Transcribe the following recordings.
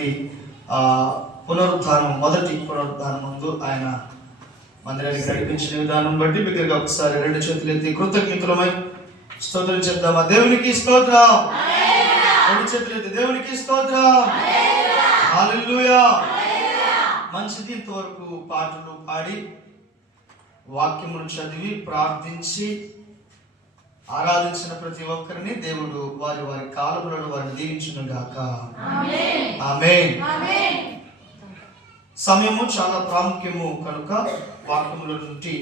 జరిగినటువంటి పునరుద్ధానం, మొదటి పునరుద్ధానం ముందు ఆయన మందిరానికి నడిపించిన విధానం బట్టి బిగ్గరగా ఒకసారి రెండు చేతులు ఎత్తి కృతజ్ఞతలమై స్తోత్రం చెప్దామా? దేవునికి స్తోత్రం. రెండు చేతులు ఎత్తి దేవునికి స్తోత్రం. హల్లెలూయా. మంచిది. ఇంతవరకు పాటలు పాడి వాక్యమును చదివి ప్రార్థించి ఆరాధించిన ప్రతి ఒక్కరిని దేవుడు వారి వారి కాలములను వారిని దీవించును గాక. ఆమేన్. సమయము చాలా ప్రాముఖ్యము కనుక వాక్యముల నుండి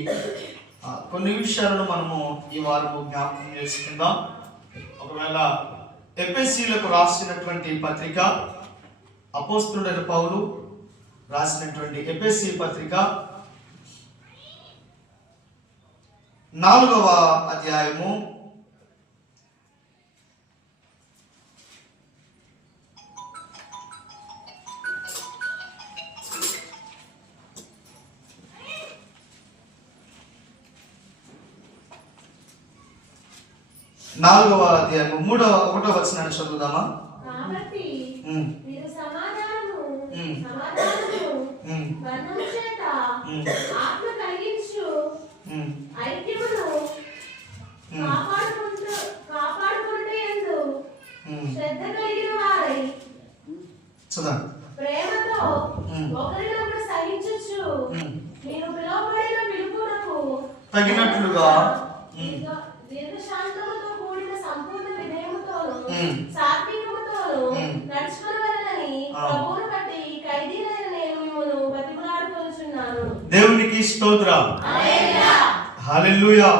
కొన్ని విషయాలను మనము ఈ వారము జ్ఞాపకం చేసుకుందాం. ఒకవేళ ఎఫెసీయులకు రాసినటువంటి పత్రిక, అపోస్తలుడైన పౌలు రాసినటువంటి ఎఫెసీ పత్రిక 4వ అధ్యాయము 3వ వచనాన్ని చదువుదామా? కాబట్టి మీరు సమాధానము బంధము చేత ఆత్మ కలిగించు ఐక్యమును కాపాడుకుంటూ శ్రద్ధ కలిగిన వారై ప్రేమతో ఒకరినొకరు సహించుచు మీరు పిలువబడిన పిలుపునకు తగినట్లుగా దీర్ఘశాంతముతో కూడిన సంపూర్ణ వినయముతోను సాత్వికముతోను నడుచుకొనవలెనని ప్రభువును బట్టి ఖైదీనైన నేను మిమ్మల్ని బతిమలాడుకొనుచున్నాను. దేవునికి స్తోత్రం. హల్లెలూయా.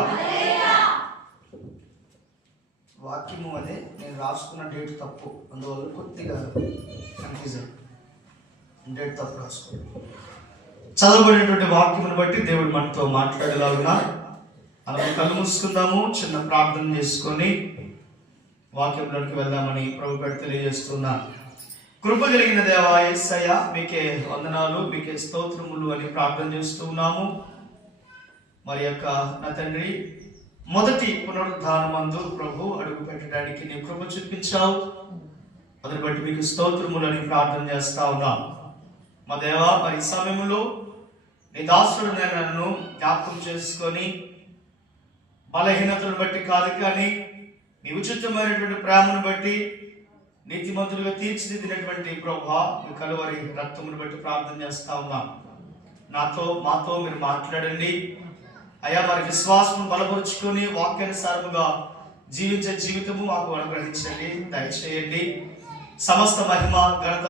వాక్యము అదే, నేను రాసుకున్న డేట్ తప్పు, అందువల్ల కొద్దిగా కన్ఫ్యూజన్. డేట్ తప్పు రాసుకోండి. చదవబడినటువంటి వాక్యమును బట్టి దేవుడు మనతో మాట్లాడేలాగా మనం కళ్ళు మూసుకుందాము. చిన్న ప్రార్థన చేసుకొని వాక్యంలోకి వెళ్దామని ప్రభు పెట్టి తెలియజేస్తున్నా. కృప కలిగిన దేవా యేసయ్య, మీకే వందనాలు, మీకే స్తోత్రములు అని ప్రార్థన చేస్తూ ఉన్నాము. మరి యొక్క నా తండ్రి, మొదటి పునరుద్ధానమందు ప్రభు అడుగు పెట్టడానికి నీ కృప చూపించావు. అదని బట్టి మీకు స్తోత్రములు అని ప్రార్థన చేస్తా ఉన్నాం. మా దేవా, మరి సమయంలో నీ దాసుడు నన్ను జ్ఞాపకం చేసుకొని బలహీనతను బట్టి కాదు, కానీ నీ ఉచితమైనటువంటి ప్రేమను బట్టి నీతిమంతులుగా తీర్చిదిద్దినటువంటి ప్రభువా, మీ కలువరి రక్తమును బట్టి ప్రార్థన చేస్తా ఉన్నాం. మాతో మీరు మాట్లాడండి అయ్యా. మరి విశ్వాసం బలపరుచుకొని వాక్యానుసారముగా జీవించే జీవితము మాకు అనుగ్రహించండి, దయచేయండి. సమస్త మహిమ ఘనత